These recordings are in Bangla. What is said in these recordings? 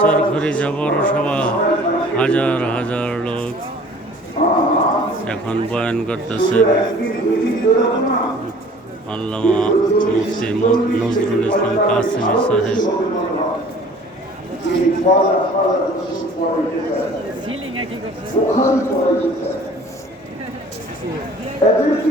চরঘড়ি জবর সভা হাজার হাজার লোক এখন বয়ান না আল্লামা মুফতি নজরুল ইসলাম কাসিমি সাহেব এদেরকে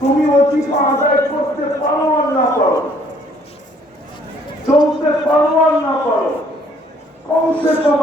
তুমি অতিপা আদায় করতে পারো আর না পারো। চলতে পারো আর না পারো। কমসে কম